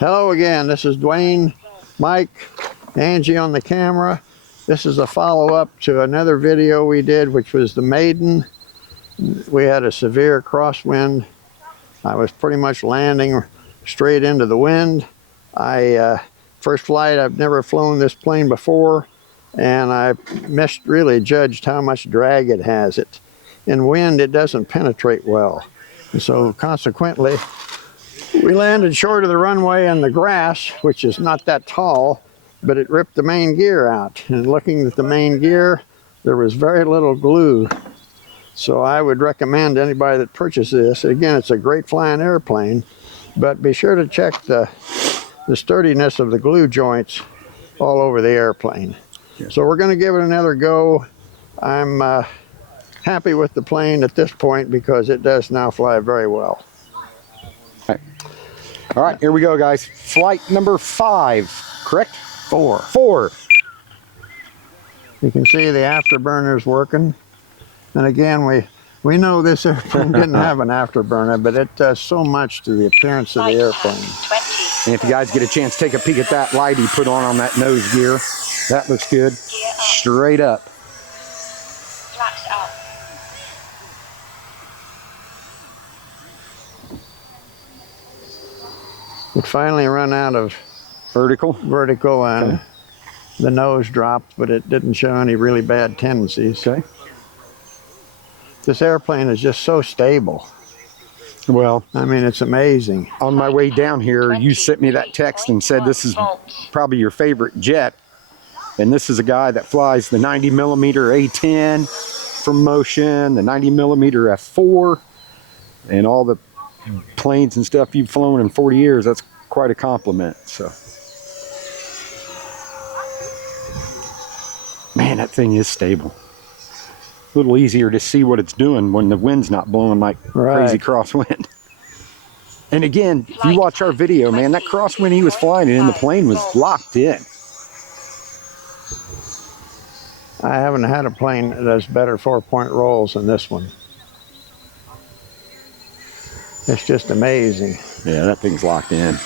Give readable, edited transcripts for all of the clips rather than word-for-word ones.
Hello again, this is Dwayne, Mike, Angie on the camera. This is a follow-up to another video we did, which was the maiden. We had a severe crosswind. I was pretty much landing straight into the wind. First flight, I've never flown this plane before, and I really judged how much drag it has. In wind, it doesn't penetrate well. And so consequently, we landed short of the runway in the grass, which is not that tall, but it ripped the main gear out. And looking at the main gear, there was very little glue. So I would recommend anybody that purchases this, again, it's a great flying airplane, but be sure to check the sturdiness of the glue joints all over the airplane. Yeah. So we're going to give it another go. I'm happy with the plane at this point because it does now fly very well. All right, here we go, guys. Flight number 5, correct? 4. 4. You can see the afterburners working. And again, we know this airplane didn't have an afterburner, but it does so much to the appearance of the airplane. And if you guys get a chance, take a peek at that light he put on that nose gear. That looks good. Straight up. Flaps up. It finally run out of vertical and okay. The nose dropped, but it didn't show any really bad tendencies. Okay. This airplane is just so stable. Well, I mean, it's amazing. On my way down here, you sent me that text and said this is probably your favorite jet. And this is a guy that flies the 90mm A10 from Motion, the 90mm F4, and all the planes and stuff you've flown in 40 years. That's quite a compliment. So, man, that thing is stable. A little easier to see what it's doing when the wind's not blowing like crazy crosswind. And again, if you watch our video, man, that crosswind he was flying in, the plane was locked in. I haven't had a plane that does better 4-point rolls than this one. It's just amazing. Yeah, that thing's locked in.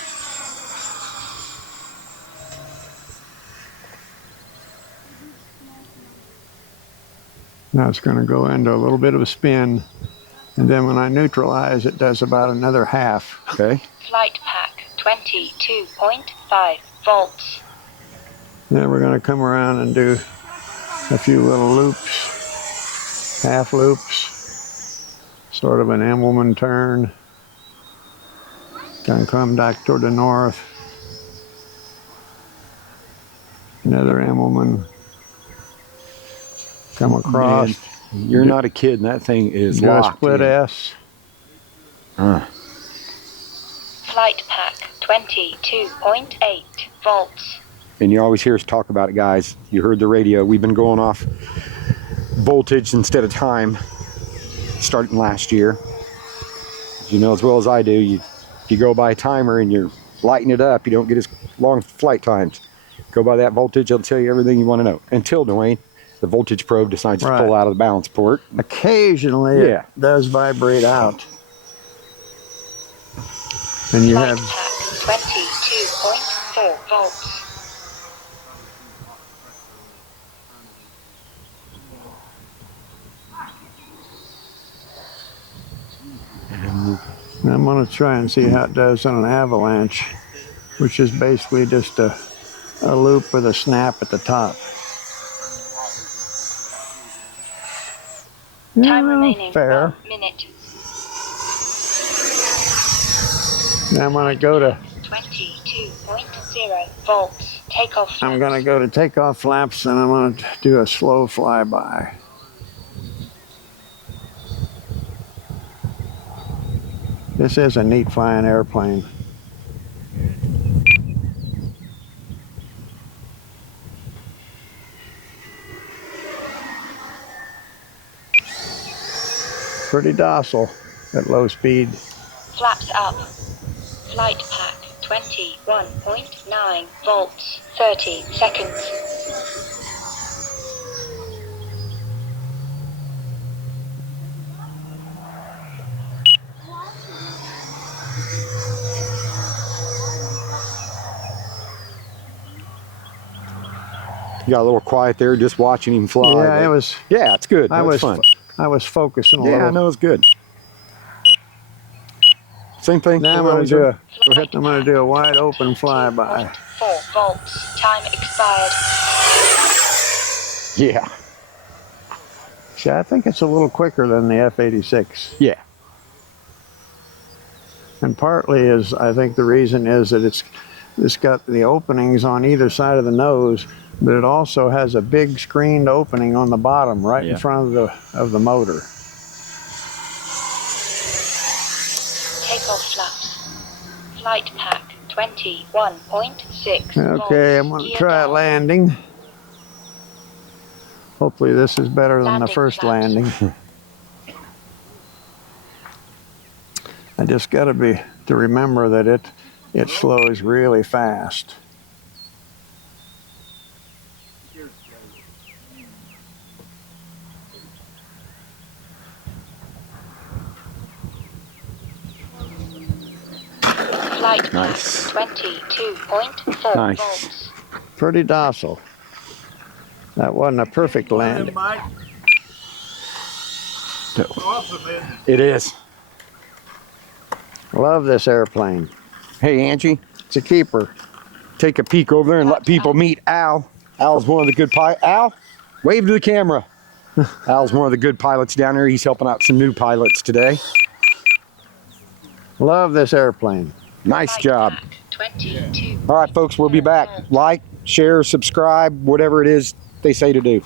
Now it's going to go into a little bit of a spin, and then when I neutralize, it does about another half. Okay. Flight pack 22.5 volts. Then we're going to come around and do a few little loops, half loops, sort of an Emmelman turn. Gonna come back toward the north. Another Emmelman. Come across. Man, you're not a kid, and that thing is locked. Split S. Flight pack 22.8 volts. And you always hear us talk about it, guys. You heard the radio. We've been going off voltage instead of time starting last year. You know as well as I do, if you go by a timer and you're lighting it up, you don't get as long flight times. Go by that voltage, it'll tell you everything you want to know. Until, Dwayne, the voltage probe decides to pull out of the balance port. Occasionally it does vibrate out. And you have 22.4 volts. I'm going to try and see how it does on an avalanche, which is basically just a loop with a snap at the top. Time remaining fair. 1 minute. Now I'm going to go to 22.0 volts. Takeoff flaps. I'm going to go to takeoff flaps, and I'm going to do a slow flyby. This is a neat flying airplane. Pretty docile at low speed. Flaps up. Flight pack 21.9 volts. 30 seconds. You got a little quiet there, just watching him fly. Yeah, but- it was. Yeah, it's good. I That's was fun. I was focusing a Yeah, I little. know it's good. Same thing. Now I'm Over going to there, do Lisa? a. Flight I'm going to do a wide open flyby. 4 volts. Time expired. Yeah. See, I think it's a little quicker than the F-86. Yeah. And partly is, I think the reason is that it's got the openings on either side of the nose, but it also has a big screened opening on the bottom, right in Yeah. front of the motor. Takeoff flaps. Flight pack 21.6 Okay, I'm volts. going to Gear try down. landing. Hopefully this is better than the Landing first flaps. landing. I just got to remember that it slows really fast. Flight pack Nice. 22.4 Nice. volts. Pretty docile. That wasn't a perfect landing. It is. Love this airplane. Hey, Angie, It's a keeper. take a peek over there and let people meet Al. Al's one of the good pilots. Al, wave to the camera. Al's one of the good pilots down there. He's helping out some new pilots today. Love this airplane. Nice Flight job. pack 22. All right, folks, we'll be back. Like, share, subscribe, whatever it is they say to do.